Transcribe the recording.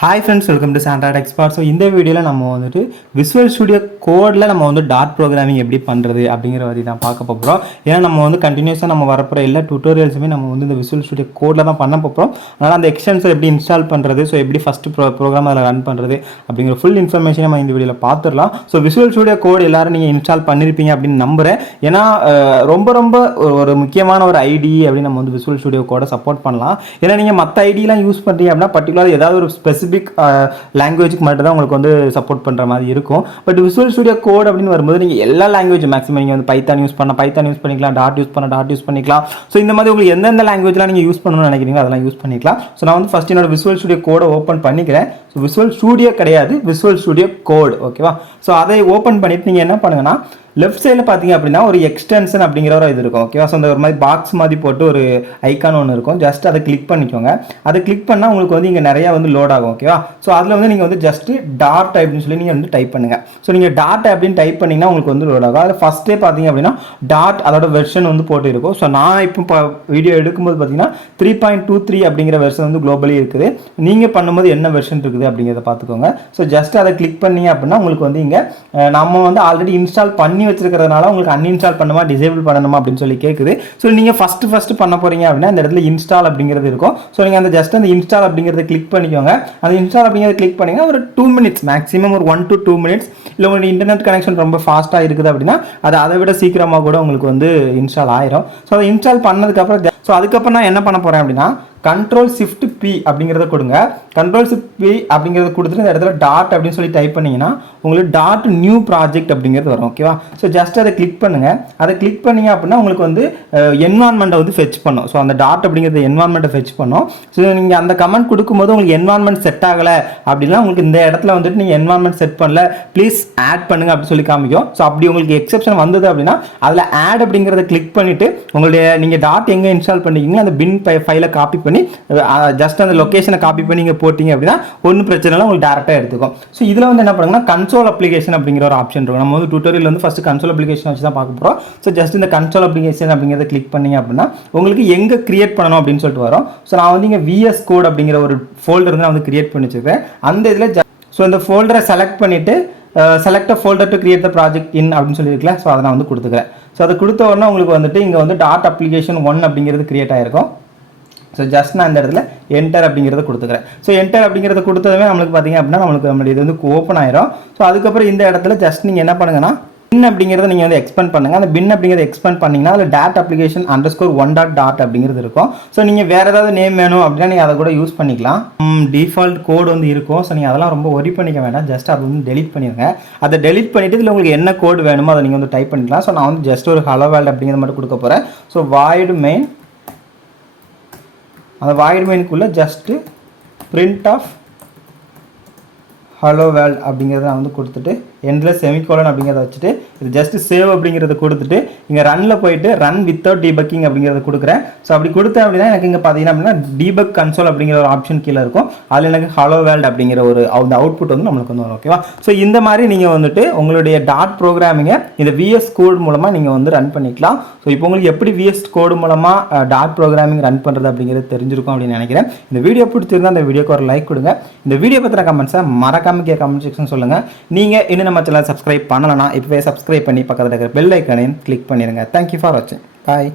Hi friends, welcome to SANTRA TECHSPOT. So இந்த வீடியோல நம்ம வந்துட்டு விசுவல் ஸ்டுடியோ கோட்ல நம்ம வந்து டாட் ப்ரோகிராமிங் எப்படி பண்றது அப்படிங்கற பத்தி தான் பார்க்க போறோம். ஏன்னா நம்ம வந்து கண்டினியூஸா நம்ம வரப்போற எல்லா டியூட்டோரியல்ஸுமே நம்ம வந்து இந்த விசுவல் ஸ்டுடியோ கோட்ல தான் பண்ண போறோம். அதனால அந்த எக்ஸ்டென்ஷன் எப்படி இன்ஸ்டால் பண்றது, சோ எப்படி ஃபர்ஸ்ட் ப்ரோகிராம் அதல ரன் பண்றது அப்படிங்கற ஃபுல் இன்ஃபர்மேஷன் நம்ம இந்த வீடியோல பார்த்துறலாம். சோ விசுவல் ஸ்டுடியோ கோட் எல்லாரும் நீங்க இன்ஸ்டால் பண்ணிருப்பீங்க அப்படின்னு நம்புறேன். ஏன்னா ரொம்ப ஒரு முக்கியமான ஒரு ஐடி அப்படி நம்ம வந்து விசுவல் ஸ்டுடியோ கோட சப்போர்ட் பண்ணலாம். ஏன்னா நீங்க மத்த ஐடிலாம் யூஸ் பண்றீங்க அப்படினா பர்టిక్యులர் ஏதாவது ஒரு ஸ்பெசிபிக் லாங்குவேஜ்க்கு மட்டும் தான் உங்களுக்கு வந்து சப்போர்ட் பண்ற மாதிரி இருக்கும். பட் விசுவல் ஸ்டுடியோ கோட் அப்படினு வரும்போது நீங்க எல்லா லாங்குவேஜ் மேக்ஸिमम நீங்க வந்து பைதான் யூஸ் பண்ணா பைதான் யூஸ் பண்ணிக்கலாம், டாட் யூஸ் பண்ணிக்கலாம். சோ இந்த மாதிரி உங்களுக்கு எந்தெந்த லாங்குவேஜ்லாம் நீங்க யூஸ் பண்ணனும்னு நினைக்கிறீங்களோ அதெல்லாம் யூஸ் பண்ணிக்கலாம். சோ நான் வந்து ஃபர்ஸ்ட் என்னோட விசுவல் ஸ்டுடியோ கோட ஓபன் பண்ணிக்கிறேன். சோ விசுவல் ஸ்டுடியோ கிடையாது, விசுவல் ஸ்டுடியோ கோட், ஓகேவா? சோ அதை ஓபன் பண்ணிட்டு நீங்க என்ன பண்ணுங்கன்னா லெஃப்ட் சைடுல பாத்தீங்க அப்படினா ஒரு எக்ஸ்டென்ஷன் அப்படிங்கற ஒரு இது இருக்கும், ஓகேவா? சோ அந்த ஒரு மாதிரி பாக்ஸ் மாதிரி போட்டு ஒரு ஐகான் ஒன்னு இருக்கும். ஜஸ்ட் அதை கிளிக் பண்ணிக்கோங்க. அதை கிளிக் பண்ணா உங்களுக்கு வந்து இங்க நிறைய வந்து லோட் ஆகும், ஓகேவா? சோ அதுல வந்து நீங்க வந்து ஜஸ்ட் டாட் அப்படினு சொல்லி நீங்க வந்து டைப் பண்ணுங்க. சோ நீங்க டாட் அப்படினு டைப் பண்ணீங்கன்னா உங்களுக்கு வந்து லோட் ஆகும். அதுல ஃபர்ஸ்டே பாத்தீங்க அப்படினா டாட் அதோட வெர்ஷன் வந்து போட்டு இருக்கும். சோ நான் இப்போ வீடியோ எடுக்கும்போது பாத்தீங்கன்னா 3.23 அப்படிங்கற வெர்ஷன் வந்து குளோபலி இருக்குது. நீங்க பண்ணும்போது என்ன வெர்ஷன் இருக்குது அப்படிங்கறத பாத்துக்கோங்க. சோ ஜஸ்ட் அதை கிளிக் பண்ணீங்க அப்படினா உங்களுக்கு வந்து இங்க நாம வந்து ஆல்ரெடி இன்ஸ்டால் பண்ணி வச்சிருக்கிறதுனால உங்களுக்கு அன்இன்ஸ்டால் பண்ணுமா டிசேபிள் பண்ணணுமா அப்படின்னு சொல்லி கேக்குது. சோ நீங்க ஃபர்ஸ்ட் பண்ண போறீங்க அப்படினா இந்த இடத்துல இன்ஸ்டால் அப்படிங்கிறது இருக்கும். சோ நீங்க அந்த ஜஸ்ட் அந்த இன்ஸ்டால் அப்படிங்கறத கிளிக் பண்ணிக்கோங்க. அந்த இன்ஸ்டால் அப்படிங்கறத கிளிக் பண்ணீங்கன்னா ஒரு 2 மினிட்ஸ் மேக்ஸिमम ஒரு 1 to 2 மினிட்ஸ் இல்ல உங்களுக்கு இன்டர்நெட் கனெக்ஷன் ரொம்ப ஃபாஸ்டா இருக்குது அப்படினா அது அதை விட சீக்கிரமா கூட உங்களுக்கு வந்து இன்ஸ்டால் ஆயிரும். சோ அதை இன்ஸ்டால் பண்ணதுக்கு அப்புறம் சோ அதுக்கப்புறம் நான் என்ன பண்ண போறேன் அப்படினா கண்ட்ரோல் ஷிஃப்ட் பி அப்படிங்கறத கொடுங்க. கண்ட்ரோல் ஷிஃப்ட் பி அப்படிங்கறத கொடுத்துட்டு இந்த இடத்துல டாட் அப்படினு சொல்லி டைப் பண்ணீங்கன்னா உங்களுக்கு டாட் நியூ ப்ராஜெக்ட் அப்படிங்கிறது வரும், ஓகேவா? சோ ஜஸ்ட் அதை கிளிக் பண்ணுங்க. அதை கிளிக் பண்ணீங்க அப்படினா உங்களுக்கு வந்து என்வாயன்மென்ட் வந்து ஃபெட்ச் பண்ணும். சோ அந்த டாட் அப்படிங்கறது என்வாயன்மென்ட் ஃபெட்ச் பண்ணும். சோ நீங்க அந்த கமெண்ட் கொடுக்கும்போது உங்களுக்கு என்வாயன்மென்ட் செட் ஆகல அப்படினா உங்களுக்கு இந்த இடத்துல வந்துட்டு நீங்க என்வாயன்மென்ட் செட் பண்ணல ப்ளீஸ் ஆட் பண்ணுங்க அப்படி சொல்லி காமிக்கும். சோ அப்படி உங்களுக்கு எக்செப்ஷன் வந்தது அப்படினா அதுல ஆட் அப்படிங்கறத கிளிக் பண்ணிட்டு உங்களுடைய நீங்க டாட் எங்க இன்ஸ்டால் பண்ணீங்களோ அந்த பின் ஃபைலை காப்பி பண்ணி ஜஸ்ட் அந்த லொகேஷனை காப்பி பண்ணி நீங்க போட்டீங்க அப்படினா ஒன்னும் பிரச்சனை இல்ல, உங்களுக்கு டைரக்டா எடுத்துக்கும். சோ இதுல வந்து என்ன பண்ணுங்கன்னா கன்சோல் அப்ளிகேஷன் அப்படிங்கிற ஒரு ஆப்ஷன் இருக்கும். நம்ம வந்து டியூட்டோரியல் வந்து ஃபர்ஸ்ட் கன்சோல் அப்ளிகேஷன் வச்சு தான் பார்க்க போறோம். சோ ஜஸ்ட் இந்த கன்சோல் அப்ளிகேஷன் அப்படிங்கறத கிளிக் பண்ணீங்க அப்படினா உங்களுக்கு எங்க கிரியேட் பண்ணனும் அப்படினு சொல்லிட்டு வரும். சோ நான் வந்து இங்க VSCode அப்படிங்கிற ஒரு ஃபோல்டர் வந்து நான் வந்து கிரியேட் பண்ணி வச்சிருக்கேன். அந்த இதுல சோ இந்த ஃபோல்டரை செலக்ட் பண்ணிட்டு select a folder to create the project in அப்படின்னு சொல்லி இருக்குல. சோ அதை நான் வந்து கொடுத்துக்கிறேன். சோ அதை கொடுத்த உடனே உங்களுக்கு வந்துட்டு இங்க வந்து டாட் அப்ளிகேஷன் 1 அப்படிங்கிறது கிரியேட் ஆயிருக்கும். ஸோ ஜஸ்ட் நான் இந்த இடத்துல என்டர் அப்படிங்கிறத கொடுத்துக்கிறேன். ஸோ என்டர் அப்படிங்கிறத கொடுத்ததுமே நம்மளுக்கு பார்த்தீங்க அப்படின்னா நம்மளுக்கு இது வந்து ஓப்பன் ஆயிரும். ஸோ அதுக்கப்புறம் இந்த இடத்துல ஜஸ்ட் நீங்கள் என்ன பண்ணுங்கன்னா பின் அப்படிங்கிறத நீங்கள் வந்து எக்ஸ்பெண்ட் பண்ணுங்க. அந்த பின் அப்படிங்கிறத எக்ஸ்பெண்ட் பண்ணீங்கன்னா அதில் டாட் அப்ளிகேஷன் _1.dot அப்படிங்கிறது இருக்கும். ஸோ நீங்கள் வேறு ஏதாவது நேம் வேணும் அப்படின்னா நீங்கள் அதை கூட யூஸ் பண்ணிக்கலாம். டிஃபால்ட் கோடு வந்து இருக்கும். ஸோ நீங்கள் அதெல்லாம் ரொம்ப ஒரி பண்ணிக்க வேண்டாம். ஜஸ்ட் அதை வந்து டெலிட் பண்ணிடுங்க. அதை டெலிட் பண்ணிவிட்டு இதில் உங்களுக்கு என்ன கோடு வேணுமோ அதை நீங்கள் வந்து டைப் பண்ணிக்கலாம். ஸோ நான் வந்து ஜஸ்ட் ஒரு ஹலோ வேர்ல்ட் அப்படிங்கிறத மட்டும் கொடுக்க போகிறேன். ஸோ வாய்டு மெயின், அந்த வாய்ட் மெயினுக்குள்ள just print of hello world அப்படிங்கிறத நான் வந்து கொடுத்துட்டு எண்டில் செமிகோலன் அப்படிங்கிறத வச்சுட்டு இது ஜஸ்ட் சேவ் அப்படிங்கிறத கொடுத்துட்டு இங்கே ரன்னில் போயிட்டு ரன் வித்தவுட் டீபக்கிங் அப்படிங்கிறத கொடுக்குறேன். ஸோ அப்படி கொடுத்தேன் அப்படின்னா எனக்கு இங்கே பார்த்தீங்கன்னா அப்படின்னா டீபக் கன்சோல் அப்படிங்கிற ஒரு ஆப்ஷன் கீழே இருக்கும். அதில் எனக்கு ஹலோ வேர்ல்ட் அப்படிங்கிற ஒரு அந்த அவுட்புட் வந்து நம்மளுக்கு வந்து வரும், ஓகேவா? ஸோ இந்த மாதிரி நீங்கள் வந்துட்டு உங்களுடைய டாட் ப்ரோக்ராமிங்கை இந்த VSCode மூலமாக நீங்கள் வந்து ரன் பண்ணிக்கலாம். ஸோ இப்போ உங்களுக்கு எப்படி VSCode மூலமாக டாட் ப்ரோக்ராமிங் ரன் பண்ணுறது அப்படிங்கிறது தெரிஞ்சிருக்கும் அப்படின்னு நினைக்கிறேன். இந்த வீடியோ பிடிச்சிருந்தா இந்த வீடியோக்கு ஒரு லைக் கொடுங்க. இந்த வீடியோ பற்றின கமெண்ட்ஸை மறக்காம கமெண்ட் செக்ஷன் சொல்லுங்கள். நீங்கள் இன்னும் நம்ம சேனல் சப்ஸ்கிரைப் பண்ணலனா இப்போவே சப்ஸ்கிரைப் பண்ணி பக்கத்தில் இருக்கிற பெல் ஐக்கானையும் கிளிக் பண்ணிடுங்க. தேங்க்யூ ஃபார் வாட்சிங். பாய்.